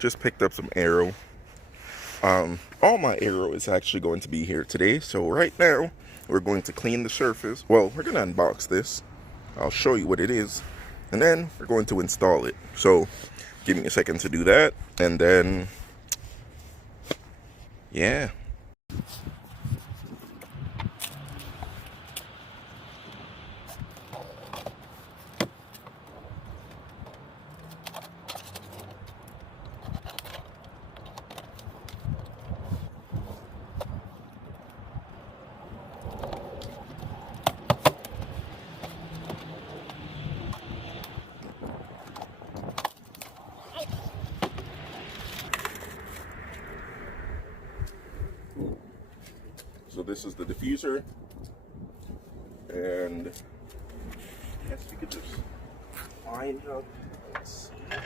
Just picked up some aero. All my aero is actually going to be here today. So right now, we're going to clean the surface. Well, we're going to unbox this. I'll show you what it is. And then we're going to install it. So give me a second to do that. And then, yeah. So this is the diffuser, and I guess we could just find out. Let's see.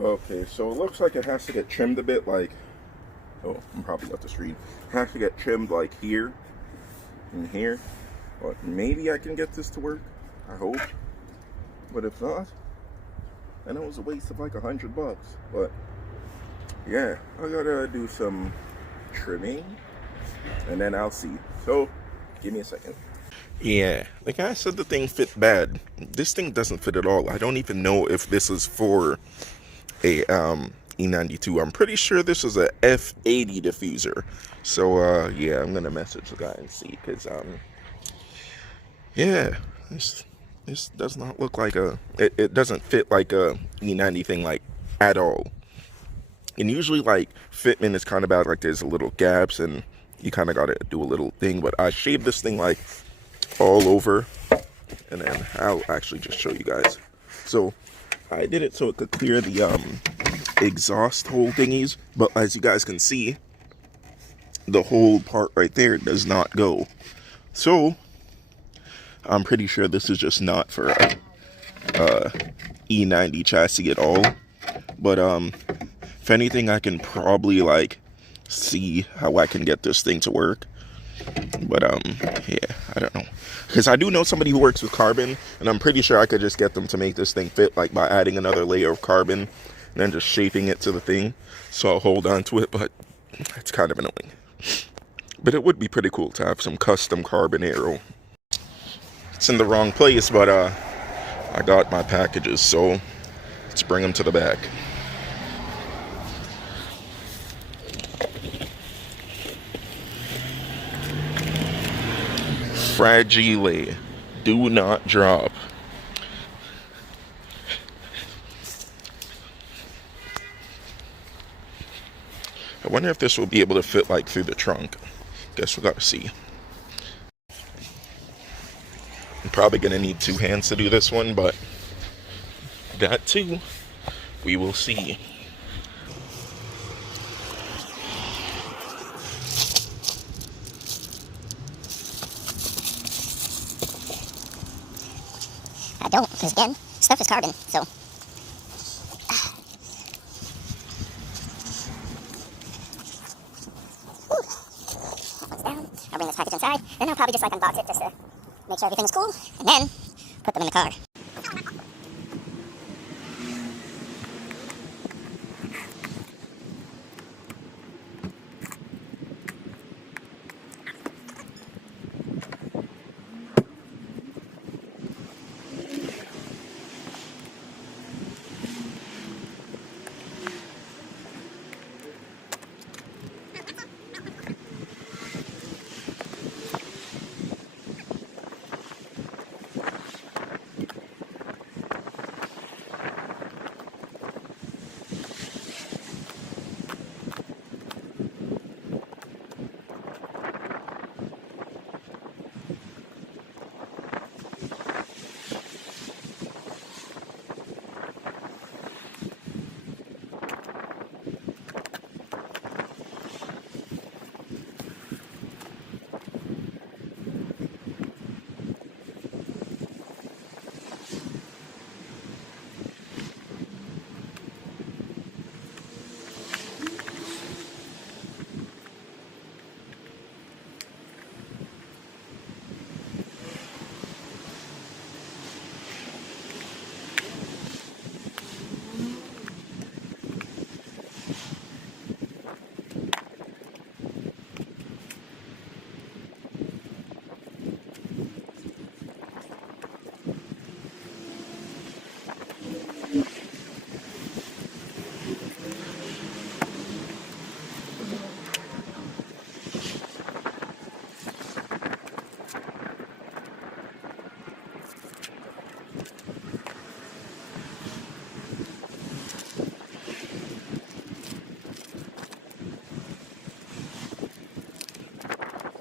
Okay, so it looks like it has to get trimmed a bit, like, oh, I'm probably up the street. It has to get trimmed like here and here, but maybe I can get this to work, I hope. But if not, I know it was a waste of like $100, but yeah, I gotta do some trimming and then I'll see. So give me a second. Yeah, the guy said the thing fit bad. This thing doesn't fit at all. I don't even know if this is for a E92. I'm pretty sure this is a F80 diffuser. So yeah, I'm gonna message the guy and see, because yeah, this does not look like a it doesn't fit like a E90 thing, like, at all. And usually, like, fitment is kind of bad, like there's little gaps and you kind of gotta do a little thing, but I shaved this thing like all over, and then I'll actually just show you guys. So I did it so it could clear the exhaust hole thingies, but as you guys can see, the whole part right there does not go. So I'm pretty sure this is just not for a E90 chassis at all. But if anything, I can probably like see how I can get this thing to work. But yeah, I don't know, because I do know somebody who works with carbon, and I'm pretty sure I could just get them to make this thing fit, like by adding another layer of carbon and then just shaping it to the thing. So I'll hold on to it, but it's kind of annoying. But it would be pretty cool to have some custom carbon aero. It's in the wrong place, but I got my packages, so let's bring them to the back. Fragile, do not drop. I wonder if this will be able to fit like through the trunk. Guess we gotta see. I'm probably going to need 2 hands to do this one, but that too, we will see. I don't, because again, stuff is carbon, so. That one's down. I'll bring this package inside, then I'll probably just like unbox it just to make sure everything's cool, and then put them in the car.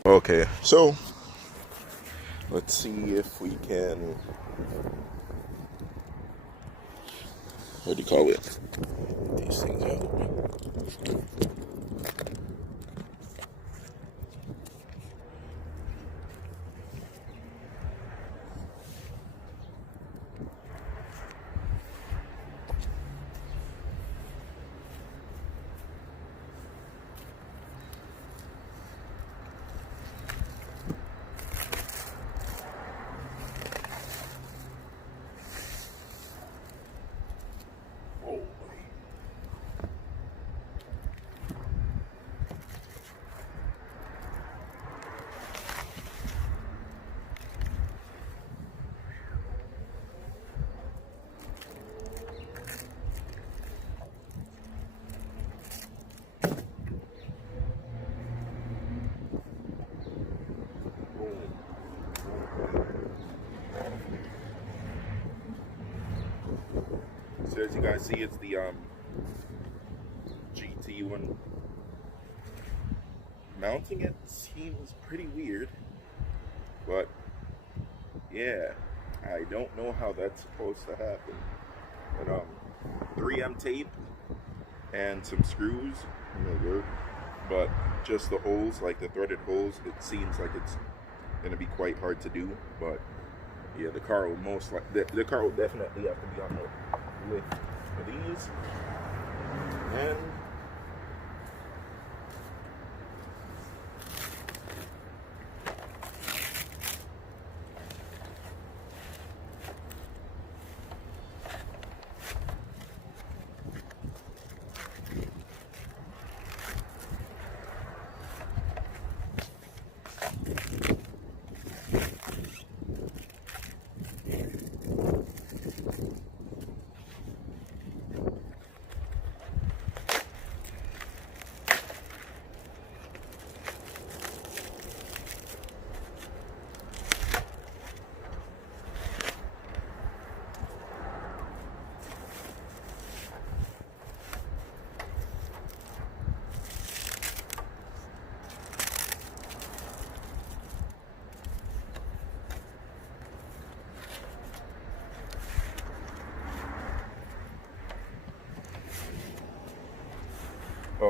Okay, so let's see if we can, what do you call it? These things out. So as you guys see, it's the GT one. Mounting it seems pretty weird, but yeah, I don't know how that's supposed to happen. But 3M tape and some screws will work, but just the holes, like the threaded holes, it seems like it's gonna be quite hard to do. But yeah, the car will most likely, the car will definitely have to be on the lift for these. And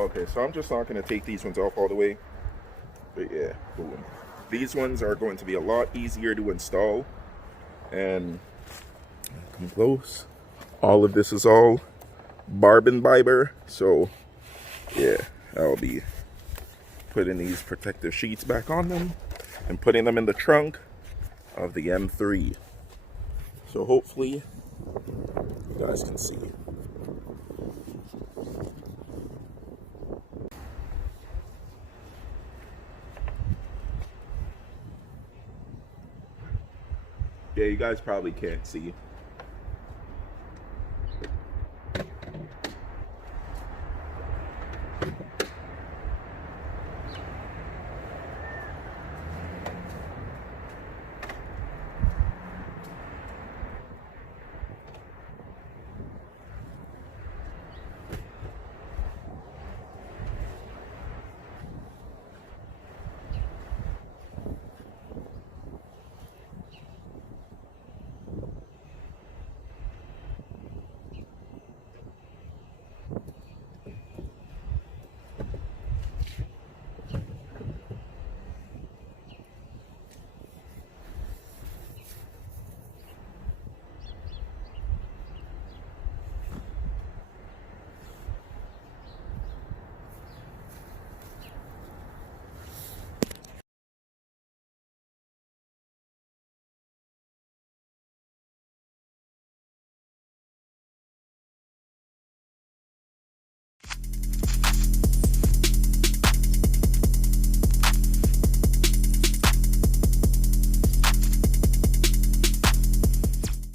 Okay, so I'm just not going to take these ones off all the way. But yeah, boom. These ones are going to be a lot easier to install. And come close. All of this is all carbon fiber. So yeah, I'll be putting these protective sheets back on them and putting them in the trunk of the M3. So hopefully you guys can see. Yeah, you guys probably can't see,